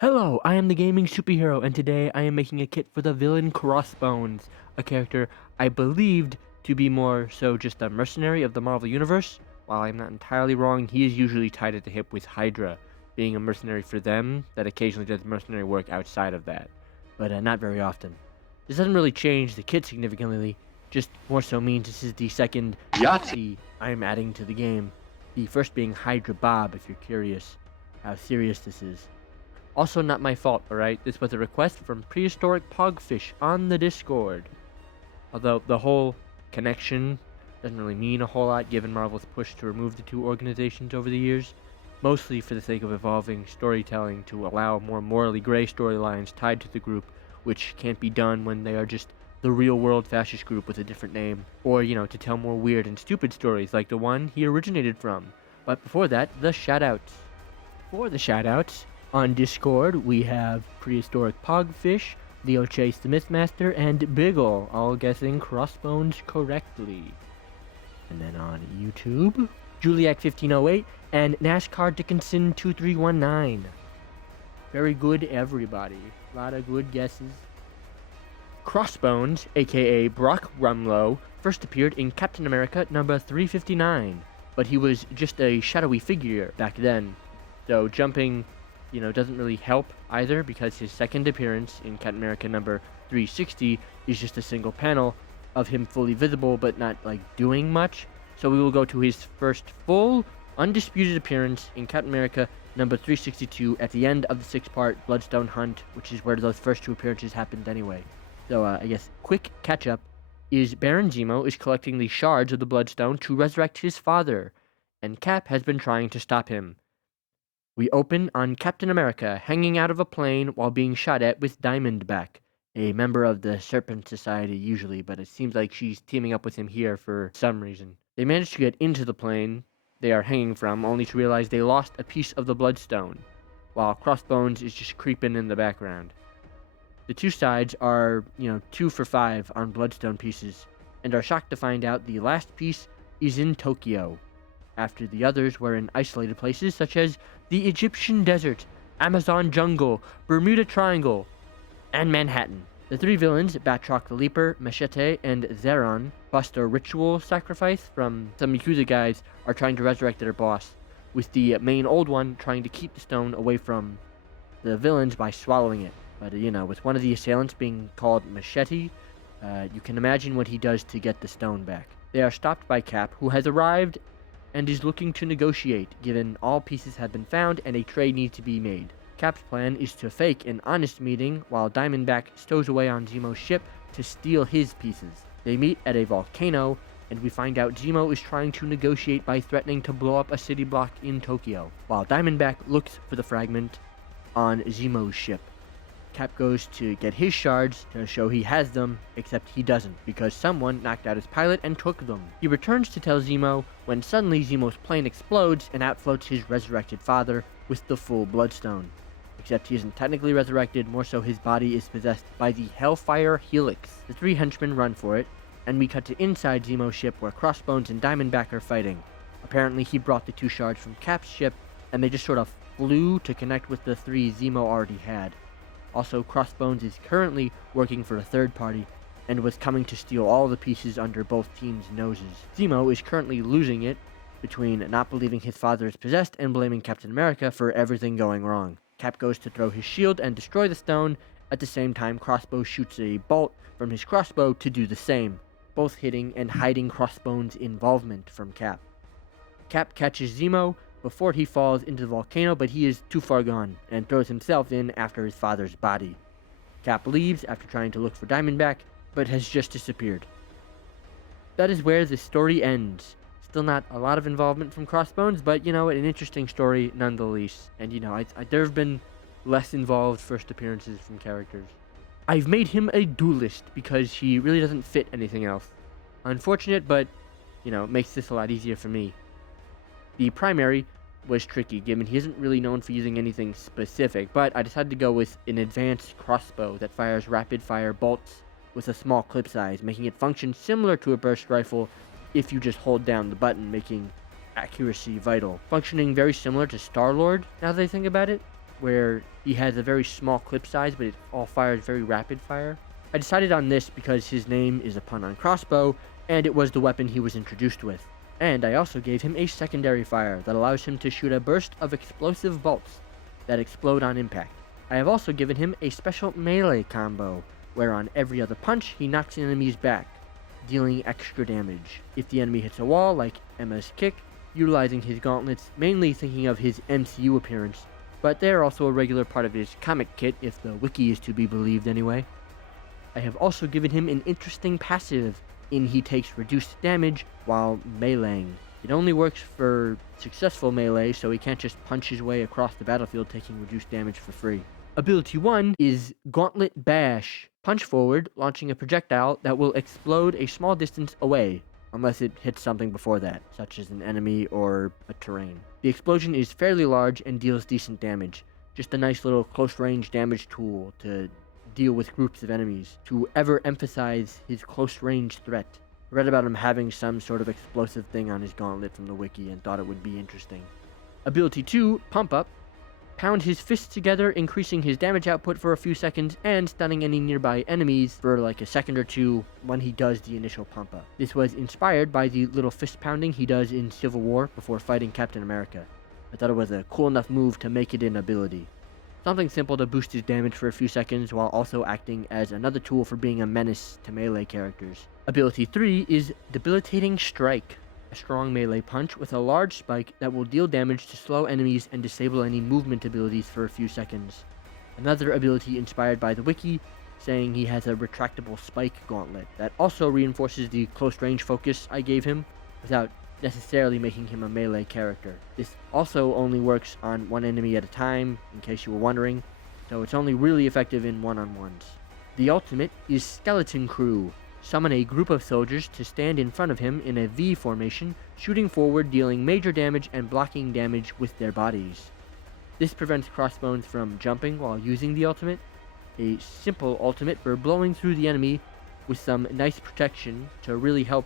Hello, I am the gaming superhero, and today I am making a kit for the villain Crossbones, a character I believed to be more so just a mercenary of the Marvel Universe. While I'm not entirely wrong, he is usually tied at the hip with Hydra, being a mercenary for them that occasionally does mercenary work outside of that, but not very often. This doesn't really change the kit significantly, just more so means this is the second Yahtzee I am adding to the game. The first being Hydra Bob, if you're curious how serious this is. Also not my fault, alright? This was a request from Prehistoric Pogfish on the Discord. Although the whole connection doesn't really mean a whole lot given Marvel's push to remove the two organizations over the years, mostly for the sake of evolving storytelling to allow more morally gray storylines tied to the group, which can't be done when they are just the real-world fascist group with a different name, or, to tell more weird and stupid stories like the one he originated from. But before that, the shoutouts. For the shoutouts, on Discord, we have Prehistoric Pogfish, Leo Chase the Mythmaster, and Biggle, all guessing Crossbones correctly. And then on YouTube, Juliac1508 and NASCAR Dickinson 2319. Very good, everybody. A lot of good guesses. Crossbones, aka Brock Rumlow, first appeared in Captain America number 359, but he was just a shadowy figure back then. So jumping doesn't really help either because his second appearance in Captain America number 360 is just a single panel of him fully visible but not doing much. So we will go to his first full undisputed appearance in Captain America number 362 at the end of the 6-part Bloodstone Hunt, which is where those first two appearances happened anyway. So I guess quick catch up is Baron Zemo is collecting the shards of the Bloodstone to resurrect his father, and Cap has been trying to stop him. We open on Captain America hanging out of a plane while being shot at with Diamondback, a member of the Serpent Society usually, but it seems like she's teaming up with him here for some reason. They manage to get into the plane they are hanging from, only to realize they lost a piece of the Bloodstone, while Crossbones is just creeping in the background. The two sides are, 2 for 5 on Bloodstone pieces, and are shocked to find out the last piece is in Tokyo, after the others were in isolated places such as the Egyptian desert, Amazon jungle, Bermuda Triangle, and Manhattan. The three villains, Batroc the Leaper, Machete, and Zeron, bust a ritual sacrifice from some Yakuza guys are trying to resurrect their boss, with the main old one trying to keep the stone away from the villains by swallowing it. But, with one of the assailants being called Machete, you can imagine what he does to get the stone back. They are stopped by Cap, who has arrived and is looking to negotiate, given all pieces have been found and a trade needs to be made. Cap's plan is to fake an honest meeting while Diamondback stows away on Zemo's ship to steal his pieces. They meet at a volcano, and we find out Zemo is trying to negotiate by threatening to blow up a city block in Tokyo, while Diamondback looks for the fragment on Zemo's ship. Cap goes to get his shards to show he has them, except he doesn't, because someone knocked out his pilot and took them. He returns to tell Zemo when suddenly Zemo's plane explodes and outfloats his resurrected father with the full Bloodstone. Except he isn't technically resurrected, more so his body is possessed by the Hellfire Helix. The three henchmen run for it, and we cut to inside Zemo's ship where Crossbones and Diamondback are fighting. Apparently he brought the two shards from Cap's ship, and they just sort of flew to connect with the three Zemo already had. Also, Crossbones is currently working for a third party, and was coming to steal all the pieces under both teams' noses. Zemo is currently losing it between not believing his father is possessed and blaming Captain America for everything going wrong. Cap goes to throw his shield and destroy the stone. At the same time, Crossbow shoots a bolt from his crossbow to do the same, both hitting and hiding Crossbones' involvement from Cap. Cap catches Zemo before he falls into the volcano, but he is too far gone and throws himself in after his father's body. Cap leaves after trying to look for Diamondback, but has just disappeared. That is where the story ends. Still not a lot of involvement from Crossbones, but an interesting story nonetheless. And there have been less involved first appearances from characters. I've made him a duelist because he really doesn't fit anything else. Unfortunate, but makes this a lot easier for me. The primary was tricky, given he isn't really known for using anything specific, but I decided to go with an advanced crossbow that fires rapid-fire bolts with a small clip size, making it function similar to a burst rifle if you just hold down the button, making accuracy vital. Functioning very similar to Star-Lord, now that I think about it. where he has a very small clip size, but it all fires very rapid fire. I decided on this because his name is a pun on crossbow, and it was the weapon he was introduced with. And I also gave him a secondary fire that allows him to shoot a burst of explosive bolts that explode on impact. I have also given him a special melee combo, where on every other punch he knocks enemies back, dealing extra damage. If the enemy hits a wall, like Emma's kick, utilizing his gauntlets, mainly thinking of his MCU appearance, but they are also a regular part of his comic kit if the wiki is to be believed anyway. I have also given him an interesting passive in he takes reduced damage while meleeing. It only works for successful melee, so he can't just punch his way across the battlefield taking reduced damage for free. Ability 1 is Gauntlet Bash. Punch forward, launching a projectile that will explode a small distance away, unless it hits something before that, such as an enemy or a terrain. The explosion is fairly large and deals decent damage. Just a nice little close-range damage tool to deal with groups of enemies, to ever emphasize his close-range threat. I read about him having some sort of explosive thing on his gauntlet from the wiki and thought it would be interesting. Ability 2, Pump Up. Pound his fists together, increasing his damage output for a few seconds and stunning any nearby enemies for like a second or two when he does the initial pump up. This was inspired by the little fist pounding he does in Civil War before fighting Captain America. I thought it was a cool enough move to make it an ability. Something simple to boost his damage for a few seconds while also acting as another tool for being a menace to melee characters. Ability 3 is Debilitating Strike. A strong melee punch with a large spike that will deal damage to slow enemies and disable any movement abilities for a few seconds. Another ability inspired by the wiki, saying he has a retractable spike gauntlet that also reinforces the close range focus I gave him without necessarily making him a melee character. This also only works on one enemy at a time, in case you were wondering, so it's only really effective in one-on-ones. The ultimate is Skeleton Crew. Summon a group of soldiers to stand in front of him in a V formation, shooting forward, dealing major damage and blocking damage with their bodies. This prevents Crossbones from jumping while using the ultimate, a simple ultimate for blowing through the enemy with some nice protection to really help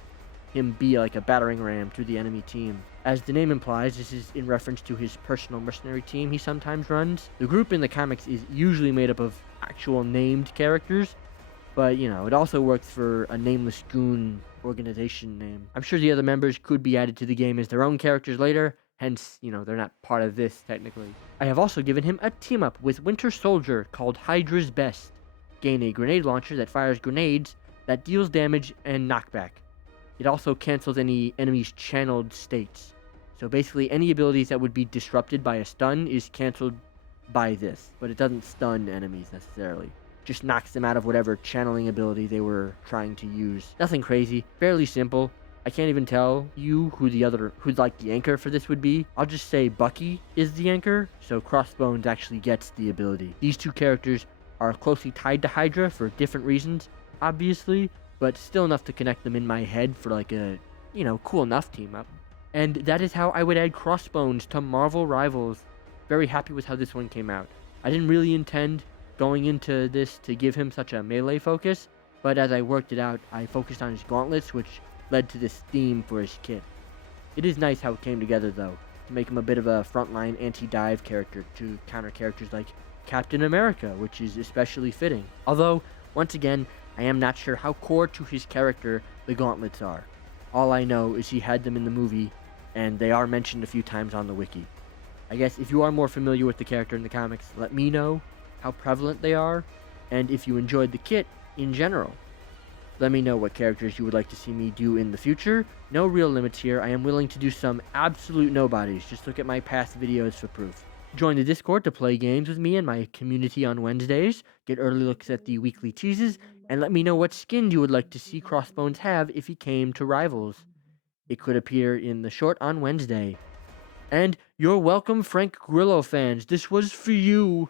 him be like a battering ram to the enemy team. As the name implies, this is in reference to his personal mercenary team he sometimes runs. The group in the comics is usually made up of actual named characters, but, you know, it also works for a nameless goon organization name. I'm sure the other members could be added to the game as their own characters later, hence, you know, they're not part of this, technically. I have also given him a team-up with Winter Soldier called Hydra's Best. Gain a grenade launcher that fires grenades that deals damage and knockback. It also cancels any enemy's channeled states. So basically, any abilities that would be disrupted by a stun is canceled by this, but it doesn't stun enemies necessarily. Just knocks them out of whatever channeling ability they were trying to use. Nothing crazy, fairly simple. I can't even tell you who's like the anchor for this would be. I'll just say Bucky is the anchor, so Crossbones actually gets the ability. These two characters are closely tied to Hydra for different reasons, obviously, but still enough to connect them in my head for like a, you know, cool enough team up. And that is how I would add Crossbones to Marvel Rivals. Very happy with how this one came out. I didn't really intend going into this to give him such a melee focus, but as I worked it out, I focused on his gauntlets, which led to this theme for his kit. It is nice how it came together, though, to make him a bit of a frontline anti-dive character to counter characters like Captain America, which is especially fitting. Although, once again, I am not sure how core to his character the gauntlets are. All I know is he had them in the movie, and they are mentioned a few times on the wiki. I guess if you are more familiar with the character in the comics, let me know how prevalent they are, and if you enjoyed the kit in general. Let me know what characters you would like to see me do in the future. No real limits here. I am willing to do some absolute nobodies. Just look at my past videos for proof. Join the Discord to play games with me and my community on Wednesdays, get early looks at the weekly teases, and let me know what skins you would like to see Crossbones have if he came to Rivals. It could appear in the short on Wednesday. And you're welcome, Frank Grillo fans. This was for you.